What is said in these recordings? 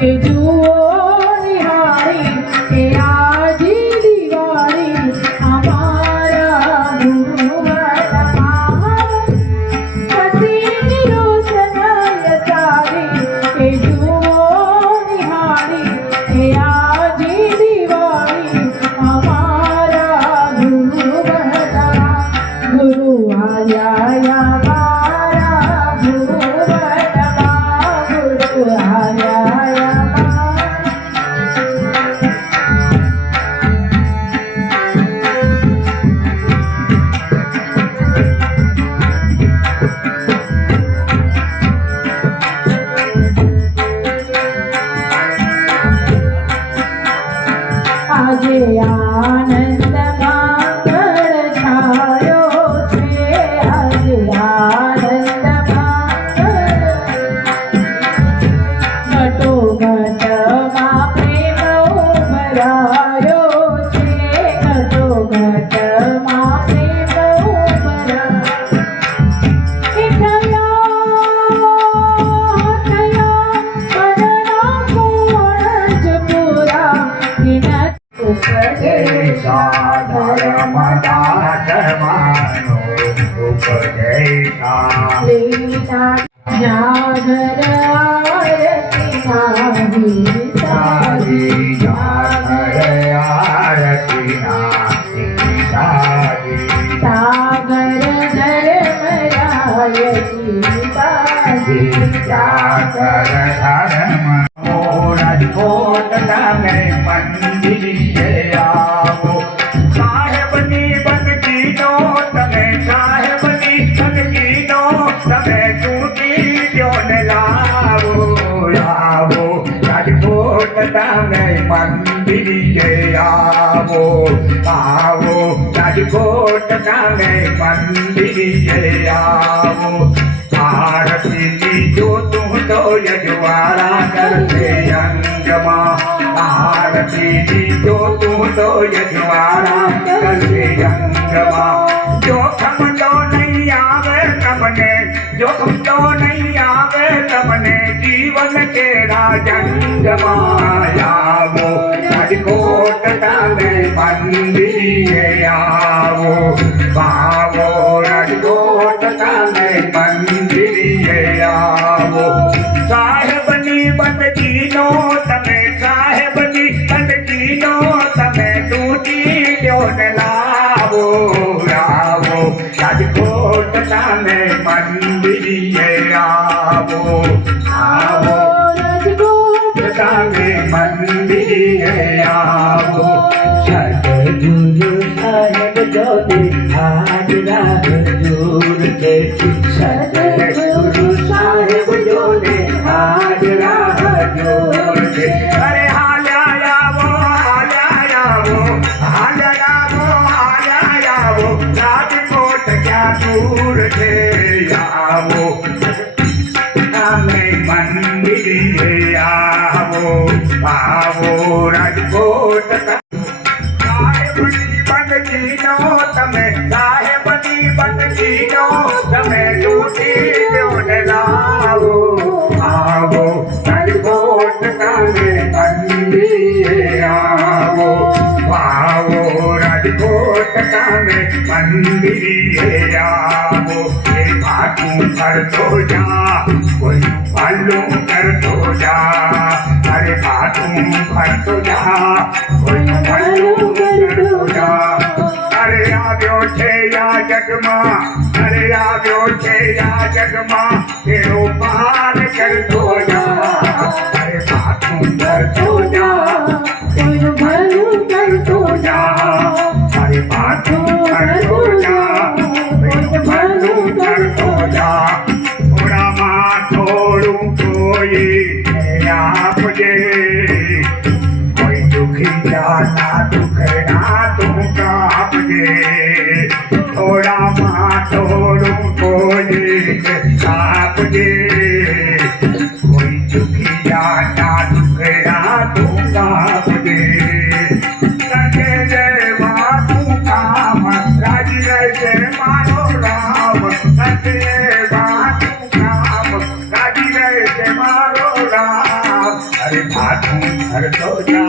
કે જુઓ નિહાળી કે આજી દિવાળી અમારા ભુવનમાં પતિની રોશનાઈ સારી કે જુઓ નિહાળી કે આજી દિવાળી અમારા ભુવનમાં ગુરુ આયા મારા ભુવનમાં ગુરુ આયા આજે આનંદ મંગળ છાયો છે આજે આનંદ મંગળ ઘટો ઘટમાં પ્રેમ ઉભરાયો છે ઘટો ઘટમાં પ્રેમ ઉભરાયો એ થયા કોણ જ પૂરા ધર્મદાસમાનો ઉપદેશા જાગર આરતી સાજી જાગર આરતી સાજી સાગર ધર્મરાયતી સાજી જાગર ધર્મ રાજકોટ તમે મંદિરે આવો સાહેબની બંદગીનો તમે સાહેબની બંદગીનો તમે તૂટી જો ને લાવો આવો રાજકોટ તમે મંદિરે આવો આવો રાજકોટ તમે મંદિરે આવો આરતી જો તું તો યજવાળા કરશે અંગમાં આરતી જો તું તો યજવાળા કરશે અંગમાં જોખમ તો નહીં આવે તમને જોખમ તો નહીં આવે તમને જીવન કેરા જંગમાં આવો રાજકોટ તમે મંદિરે આવો આવો રાજકોટ તમે મંદિરે આવો સાહેબની બંદગીનો તમે સાહેબની બંદગીનો તમે તૂટી જો ને લાવો આવો રાજકોટ તમે મંદિરે આવો આવો રાજકોટ તમે મંદિરે આવો સદગુરુ સાહેબ જોડે હાજરા હજૂર છે સદગુરુ સાહેબ જોડે હાજરા હજૂર છે અરે હાલ્યા આવો રાજકોટ ક્યાં દૂર છે આવો તમે મંદિરે આવો આવો રાજકોટ સાહેબની બંદગીનો તમે સાહેબની બંદગીનો તમે તૂટી જો ને લાવો આવો રાજકોટ તમે મંદિરે આવો આવો રાજકોટ તમે મંદિરે આવો એ પાછું કરતો જા કોઈ પાલું કરતો જા અરે પાછું કરતો જા કોઈ પાલું કરતો જા અરે આવ્યો છે યા જગમાં અરે આવ્યો છે યા જગમાં તેરો પાર કરતો જા અરે પાછું કરતો જા કોઈનું ભલું કરતો જા અરે પાછું કરતો જા કોઈનું ભલું કરતો જા થોડામાં થોડું કોઈ આપજે કોઈ દુખી જાતા દુખના તું કાપજે થોડામાં થોડું કોઈ આપજે અરે ભાથું ધરતો જા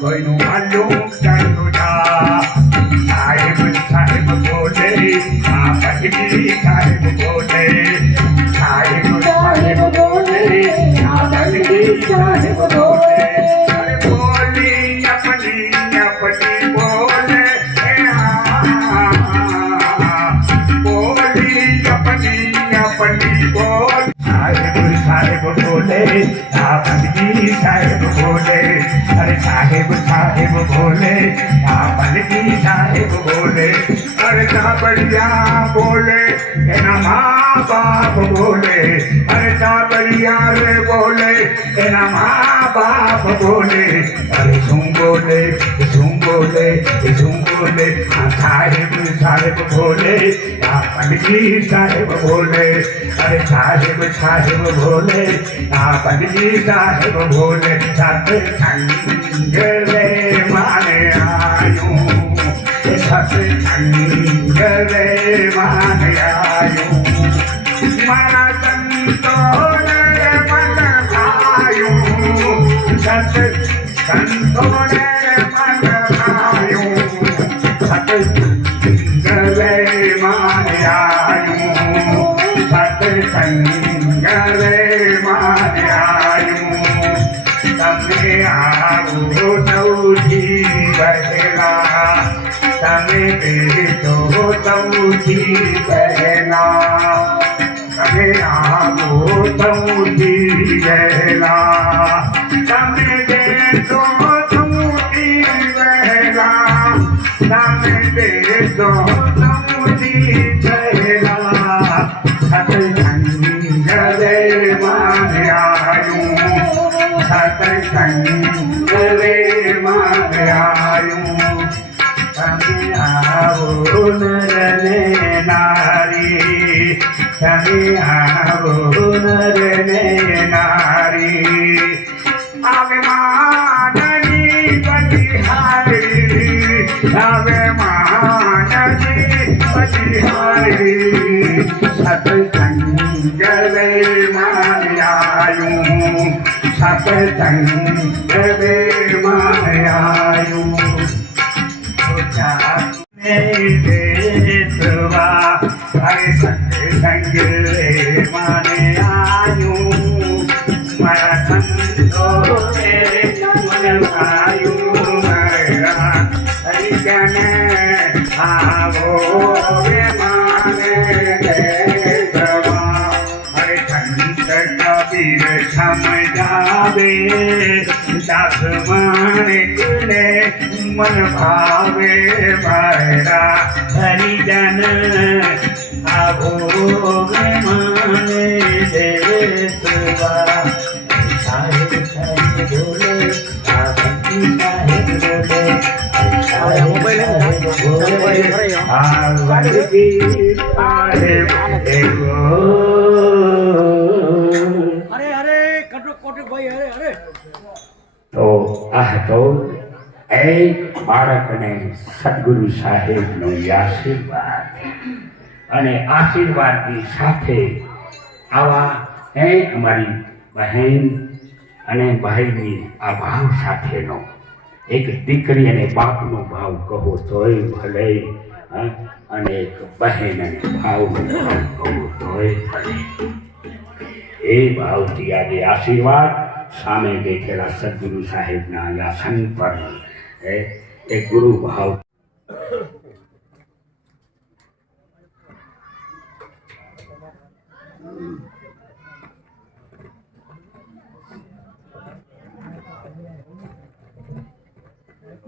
કોઈનું માલું કરતો જા સાહેબ સાહેબ બોલે આ પગડી સાહેબ બોલે સાહેબ સાહેબ બોલે આ પગડી સાહેબ બોલે અરે બોલી अपनी अपनी बोले बोली अपनी अपनी बोल साहेब साहेब बोले आपकी साहेब बोले अरे साहेब साहेब बोले आपकी साहेब बोले अरे साबरिया बोले एना माँ बाप बोले अरे साबरिया रे बोले एना माँ बाप बोले अरे तुम बोले साहेब साहेब बोले आपकी साहेब बोले अरे साहेब साहेब बोले आपकी साहेब बोले सत संग रे माने आयूं सत संग रे माने आयूं मन संतोष मन आयूं सत संतोष मन आयूं सत संग रे माने आयूं सत संग रे माने आयूं तमे आओ सौजी बहला तमे बेटो सौजी बहला तमे आओ सौजी बहला तमे बेटो सौजी बहला तमे बेटो सौजी बहला सतसंग रे माने आयूं सतसंग रे माने आयूं तमे आओ नर ने नारी तमे आओ नर ने नारी आवे माननी बलिहारी आवे माननी बलिहारी सतसंग रे माने आयूं सतसंग रे माने आयूं देशवा हरे सतसंग रे माने आयूं मारा संतोष मन आयूं मेरा हरिजन आवो रे माने देशवा हरे संत कबीर समझावे दास माणिक ने मन भावे मेरा हरिजन आवो रे माने देशवा साहेब साहेब बोले आपकी साहेब बोले आपकी साहेब अरे अरे कोटे भाई अरे अरे તો આ તો એક બાળકને સદગુરુ સાહેબનો આશીર્વાદ અને આશીર્વાદની સાથે આવા અમારી બહેન અને ભાઈની આ ભાવ સાથેનો એક દીકરી અને બાપનો ભાવ કહો તોય ભલે અને એક બહેન અને ભાવનો ભાવ કહો તોય ભલે એ ભાવથી આજે આશીર્વાદ સામે બેઠેલા સદગુરુ સાહેબના આસન પર એક ગુરુ ભાવ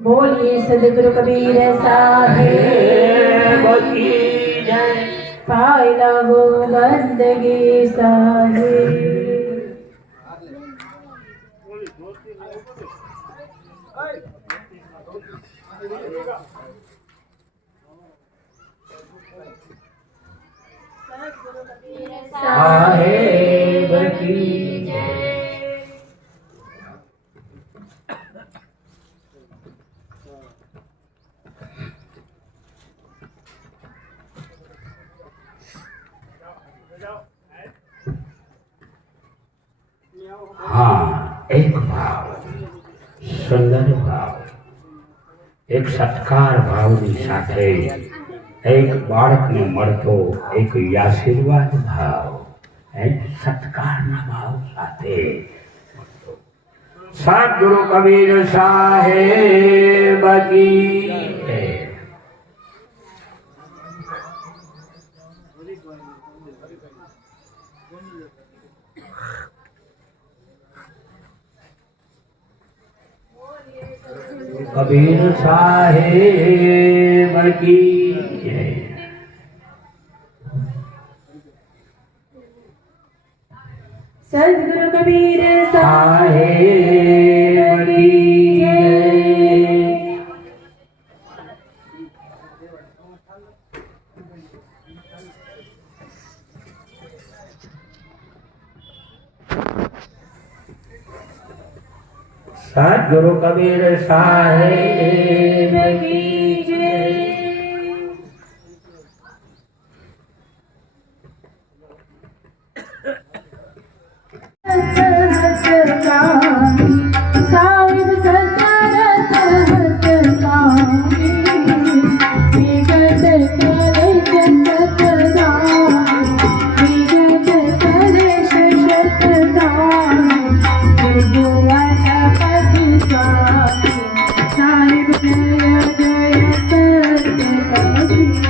बोलिए सदगुरु कबीर साहेब की जय पायला हो बंदगी साहेब साहेब की जय हाँ એક ભાવ, સુંદર ભાવ, એક સત્કાર ભાવની સાથે એક બાળકને મળતો એક આશીર્વાદ ભાવ, એક સત્કારના ભાવ સાથે સદગુરુ કબીર સાહેબ કી જય. कबीर साहेब की जय. सद्गुरु कबीर साहेब की जय. सद्गुरु कबीर साहेब की जय. साहिब सतरत हतकामी विगत करे शतदानी विगत करे शतदानी विद्वान पति स्वामी साहिब जय जय सत्य कबीर.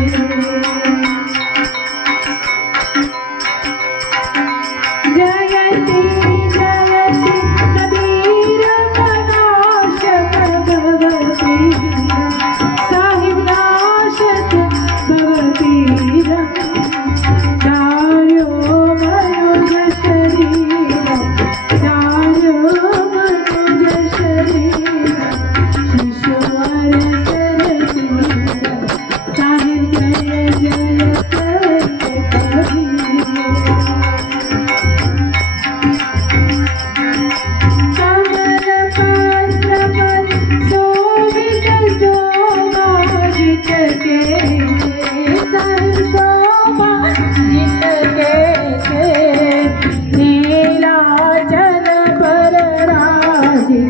जयति जयति कबीर नाशक भवतीर साहिब नाशक भवतीर दायो मनुज शरीर दायो मनुज शरीर ईश्वर सरसीर साहिब जय जय सत्य कबीर. नीलाचल पर राजी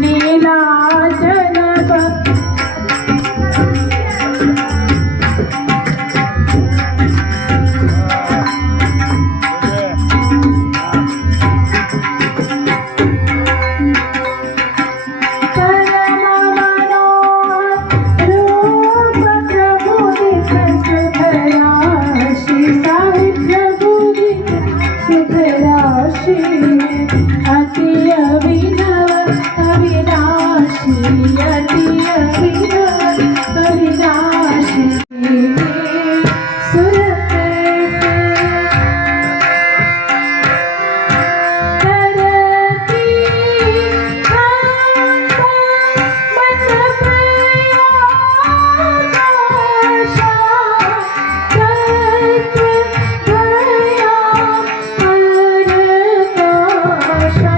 नीलाचल पर अति अभिनव अविनाशी अति अभिनव अविनाशी सुरते करती मन प्रयासा करते गया परकाशा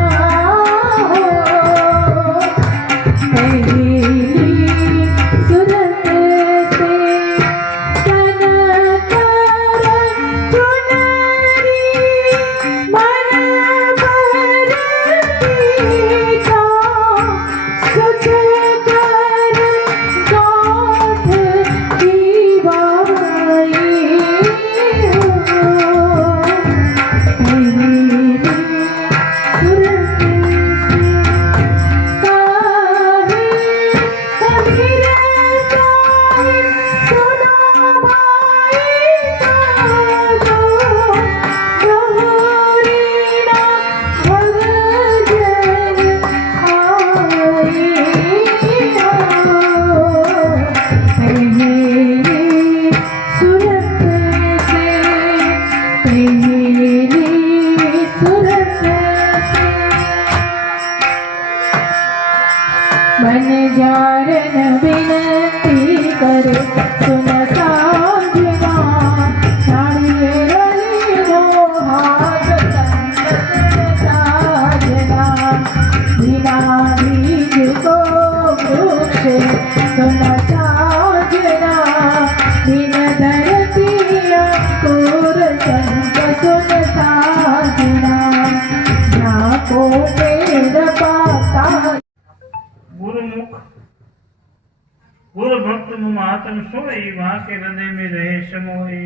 आत्म सोई वहाँ के हृदय में रहे समोई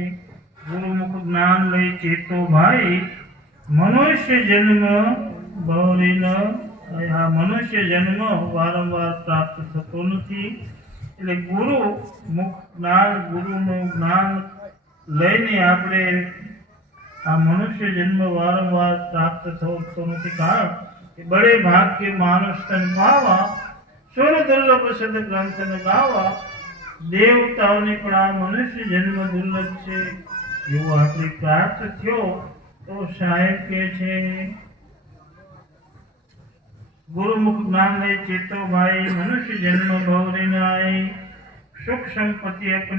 गुरुमुख ज्ञान लई चेतो भाई मनुष्य जन्म बहुरी न આ મનુષ્ય જન્મ વારંવાર પ્રાપ્ત થતો નથી એટલે ગુરુ મુખ જ્ઞાન ગુરુનું જ્ઞાન લઈને આપણે આ મનુષ્ય જન્મ વારંવાર પ્રાપ્ત થતો નથી કારણ કે બડે ભાગ્ય માનુષ તન પાવા સુર દુર્લભ સદ ગ્રંથ ન ગાવા દેવતાઓને પણ આ મનુષ્ય જન્મ દુર્લભ છે એવો આપણે પ્રાપ્ત થયો તો સાહેબ કે છે गुरुमुख ज्ञान ले चेतो भाई मनुष्य जन्म भवरी नाई सुख संपत्ति अपनी